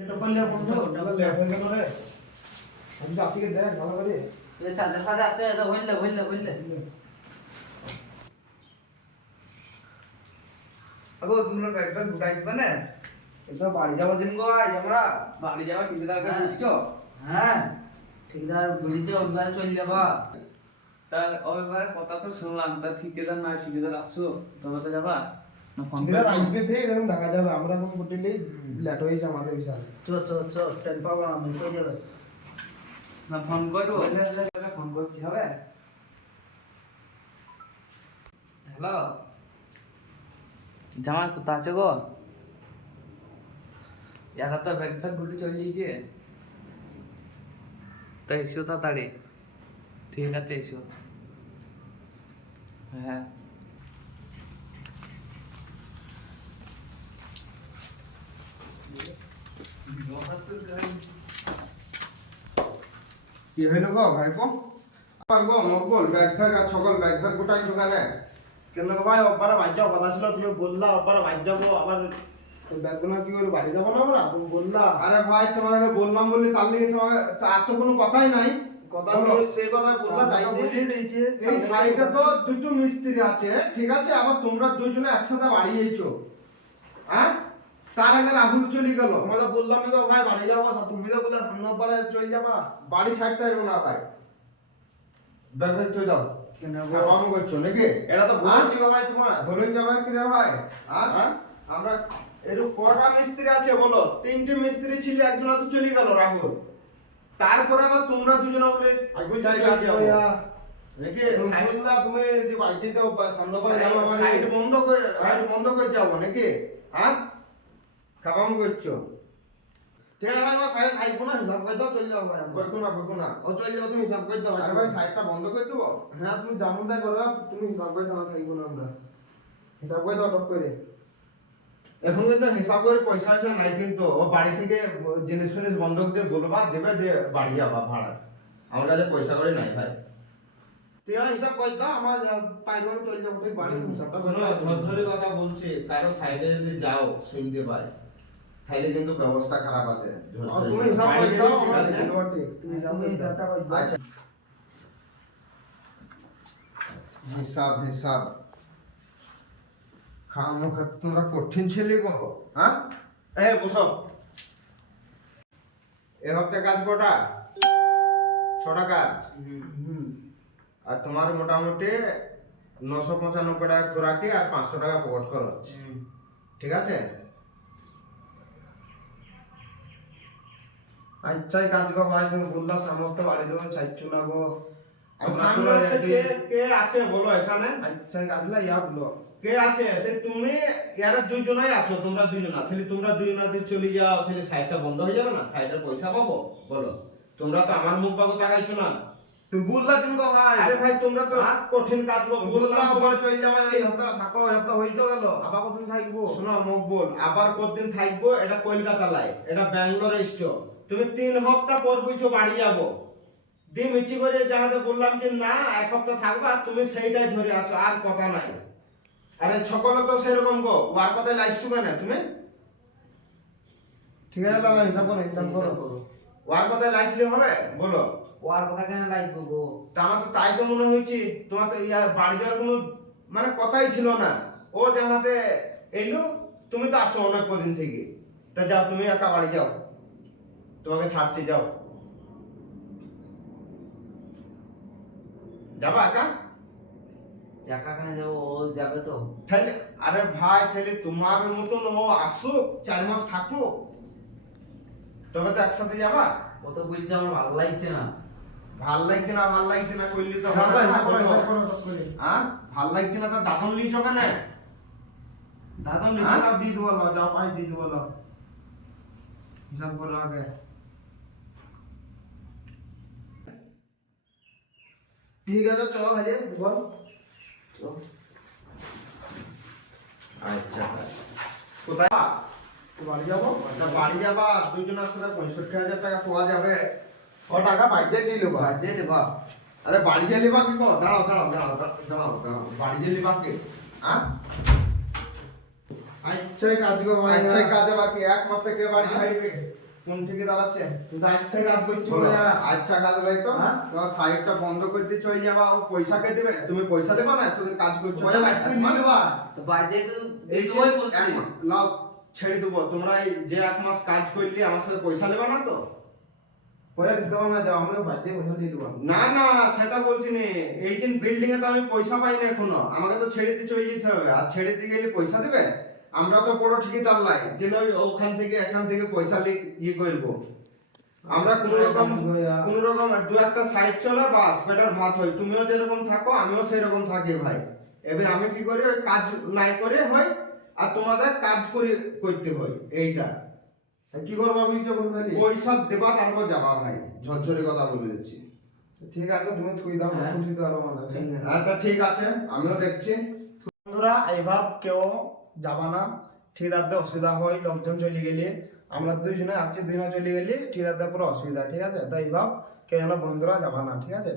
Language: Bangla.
এটা করলে বন্ধু ওটা লেট হয়ে গেল রে। আমি তো আজকে দেখ ভালো করে এই চাদর ফাদা আছে এটা হইলে আগো তোমরা ব্যাগ গুটাই দিবা না? এটা বাড়ি যাওয়ার দিন গো আজ আমরা বাড়ি যাওয়া ঠিকাদারকে বুঝছো? হ্যাঁ ঠিকদার বলিতে ওইবারে চলে যাবা। তা ওইবারে কথা তো শুনলাম, তা ঠিকাদার না ঠিকাদার আসো তোমার তো যাবা না ফোন ঠিকদার আসবে থেকে এরকম দেখা যাবে আমরা এখন গুটিলেই লেট হয়ে যাবে আমাদের বিশাল। চো ট্রেন পাবো না মিস হয়ে যাবে। না ফোন করবো ফোন করছি হবে? হ্যালো জামাই কোথা আছে গো? এরা তো ব্যাগ ফ্যাগ গুলি চলে গিয়েছে, তো এসো তাড়াতাড়ি। ঠিক আছে এসো। হ্যাঁ কি হইল গো ভাইপো? আবার গো মকবুল ব্যাগ ফ্যাগ আর সকল ব্যাগ ফ্যাগ গোটাই দোকানে কেন গো ভাই অব্বারে বাইর যাও কথা ছিল তুমি বললা অব্বারে বাইর যাবো আবার ব্যাগগুলো কি করে বাড়ি যাবো না আমরা তুমি বললা। আরে ভাই তোমাকে বললাম বলি তার লিগে তোমাকে আর তো কোনো কথাই নাই। কথা বলো। সেই কথা বললা তাই বলিয়ে দিয়েছে এই সাইডে তো দুটো মিস্ত্রি আছে, ঠিক আছে, আবার তোমরা দুইজনে একসাথে বাড়ি যাইছো, হ্যাঁ? তার আগে রাহুল চলে গেল। তোমাকে বললাম গো ভাই বাড়ি যাবো তুমি তো বললা সামনে অব্বারে চলে যাবা। বাড়ি ছাড়তে পারবো না ভাই, ব্যাগ ফ্যাগ চলে যাও। কেন গো কেমন করছো নাকি? এটা তো বলছি গো ভাই তোমার বলে যাবে কি রে ভাই? হ্যাঁ? আমরা এরকম কটা মিস্ত্রি আছে বলো? তিনটে মিস্ত্রি ছিল, একজন তো চলে গেল রাহুল। তারপরে আবার তোমরা দুজনে বলে আগে চাই চাই যাবো যাবো নাকি? তুমি বললা তুমি যে বাড়িতে তো সামনে অব্বারে যাবো মানে সাইড বন্ধ করে যাবো নাকি? হ্যাঁ, খাবাম করছো? ঠিক আছে ভাই আমার সাইডে থাকবো না হিসাব করে দাও চলে যাবো ভাই আমরা। বইকো না। ও চলে যাবো তুমি হিসাব করে দাও আরে ভাই সাইডটা বন্ধ করে দেবো। হ্যাঁ তুমি যেমন তাই করো তুমি হিসাব করে দাও থাকবো না আমরা হিসাব করে দাও টপ করে। এখন কিন্তু হিসাব করে পয়সা আছে নাই, কিন্তু ও বাড়ি থেকে জিনিস ফিনিস বন্ধক দিয়ে বলবা দেবে দিয়ে বাড়ি যাবা ভাড়া। আমার কাছে পয়সা করে নাই ভাই। ঠিক আছে হিসাব করে দাও আমার পাইলে চলে যাবো তুই বাড়ি হিসাবটা করে শোনো, দাও। ঝরঝরে কথা বলছি, কারো সাইডে যদি যাও শুনতে পাই তাহলে কিন্তু ব্যবস্থা খারাপ আছে। আর তুমি হিসাব করে বাইরে দাও ঠিক আমার আছে? দেখতে পাচ্ছি তুমি হিসাব তুমি করে দাও। হিসাবটা করে দাও। আচ্ছা, হিসাব খামোখা তোমরা কঠিন ছেলে গো, হ্যাঁ? বসো। এ হপ্তাহে কাজ কটা? 6টা কাজ। আর তোমার মোটামুটি 995 টাকা খোরাকি আর 500 টাকা পকেট খরচ, ঠিক আছে? আচ্ছা কাজ গো ভাই তুমি বললা সমস্ত বাড়ি দেবো চাইছো না গো আর আমরা সামনে তো থেকে কে আছে বলো এখানে? আচ্ছা কাজ লা ইয়া বলো কে আছে? সে তুমি ইয়ারা দুইজনাই আছো, তোমরা দুইজনা, তাহলে তোমরা দুইজনা যদি চলে যাও তাহলে সাইডটা বন্ধ হয়ে যাবে না? সাইডের পয়সা পাবো বলো? তোমরা তো আমার মুখ পাবো তাকাইছো না। তুমি বললা তুমি গো ভাই আরে ভাই তোমরা তো কঠিন কাজ গো বললা বললাম। আবার চলে যাবো এই সপ্তাহ থাকো এই সপ্তাহ হইতো গেল আবার কতদিন থাকবো। শোনো মকবুল, আবার কতদিন থাকবো? এটা কলকাতা লাই, এটা ব্যাঙ্গালোরে এসছো। তুমি 3 হপ্তাহ পর বলছো বাড়ি যাবো, দিয়ে মিছি করে যাহাতে বললাম যে না 1 সপ্তাহ থাকবা, আর তুমি সেইটাই ধরে আছো, আর কথা নাই। আরে সকলে তো সেরকম গো, ওর কথায় লাইছো কেন তুমি? ঠিক আছে লাগা হিসাব করো হিসাব করো ওর কথায় লাইছলে হবে বলো? ওর কথা কেন লাগবে গো? তা আমার তো তাই তো মনে হয়েছে, তোমার তো ইয়া বাড়ি যাওয়ার কোনো মানে কথাই ছিল না। ও জামাতে এলো, তুমি তো আছো অনেক কদিন থেকে, তা যাও তুমি একা বাড়ি যাও, তোমাকে ছাড়ছি, যাও। যাবা একা? একা কেন যাবো? ও যাবে তো। তাহলে আরে ভাই তাহলে তোমার মতন ও আসুক, 4 মাস থাকুক, তবে তো একসাথে যাবা। ও তো বলছে আমার ভালো লাগছে না। ভাল লাগছে না করলি তো হিসাব হবে না, করো বলো। হিসাব করো টপ করে হ্যাঁ, ভাল লাগছে না তা দাদন লিছ কেন? দাদা নিচে না দিয়ে দেবো লো যাও পাই দিয়ে দেবো লো হিসাব করো আগে। ঠিক আছে চলো ভাই বল আচ্ছা কোথায় তো বাড়ি যাবো তা বাড়ি যাবা? দুজনের সাথে 65,000 টাকা পাওয়া যাবে। ও টাকা বাইরে দিয়ে নেবো বাজে দেবা। আরে বাড়ি যাইলে বা কি? দাঁড়াও, বাড়ি যাইলে বা কি? হ্যাঁ, আচ্ছা কাজ গো ভাই আচ্ছা কাজে বাকি 1 মাসে কে বাড়ি ছাড়বে? কোন ঠিকাদার আছে? তুই তো আচ্ছা কাজ করছিস বলো। না। আচ্ছা কাজ লাই তো হ্যাঁ? তোমার সাইডটা বন্ধ করতে চলে যাবা, ও পয়সা কে দিবে? তুমি পয়সা দেবা না এতদিন কাজ করছো? ওই ভাই তুই নিয়ে নেবা। তো বাড়িতে তো এই এই যে ওই বলছি লাও ছেড়ে দেবো, তোমরা এই যে 1 মাস কাজ করলি আমার সাথে পয়সা নেবা না তো? পয়সা দিতে পারবো না, যাও আমিও বাড়িতে পয়সা দিয়ে দেবো। না না সেটা বলছি নি, এই দিন বিল্ডিং এ তো আমি পয়সা পাই না এখনো, আমাকে তো ছেড়ে দিয়ে চলে যেতে হবে, আর ছেড়ে দিয়ে গেলে পয়সা দেবে? আমরা তো বড় ঠিকাদার লাই যে নয় ওখান থেকে এখান থেকে পয়সা ইয়ে করবো। আমরা কোন রকম 2-1টা সাইড চলে বাস পেটার ভাত হয়, তুমিও যেরকম থাকো আমিও সেই রকম থাকি ভাই। এবার আমি কি করি, ওই কাজ নাই করে হয় আর তোমাদের কাজ করে করতে হয়, এইটা কি করবো আমি যখন তাহলে? পয়সা দেবা তারপর যাবা ভাই, ঝরঝরে কথা বলে দিচ্ছি। ঠিক আছে তুমি থুই দাও, হ্যাঁ। কখন থুইতে পারবো না। ঠিক আছে। আচ্ছা ঠিক আছে আমিও দেখছি। বন্ধুরা এইভাব কেউ যাবা না, ঠিকাদারদের অসুবিধা হয়, লোকজন চলে গেলে, আমরা দুইজনে আছি, দুইজনে চলে গেলে ঠিকাদারদের পুরো অসুবিধা, ঠিক আছে? তাই এইভাব কেউ যেন বন্ধুরা যাবা না, ঠিক আছে?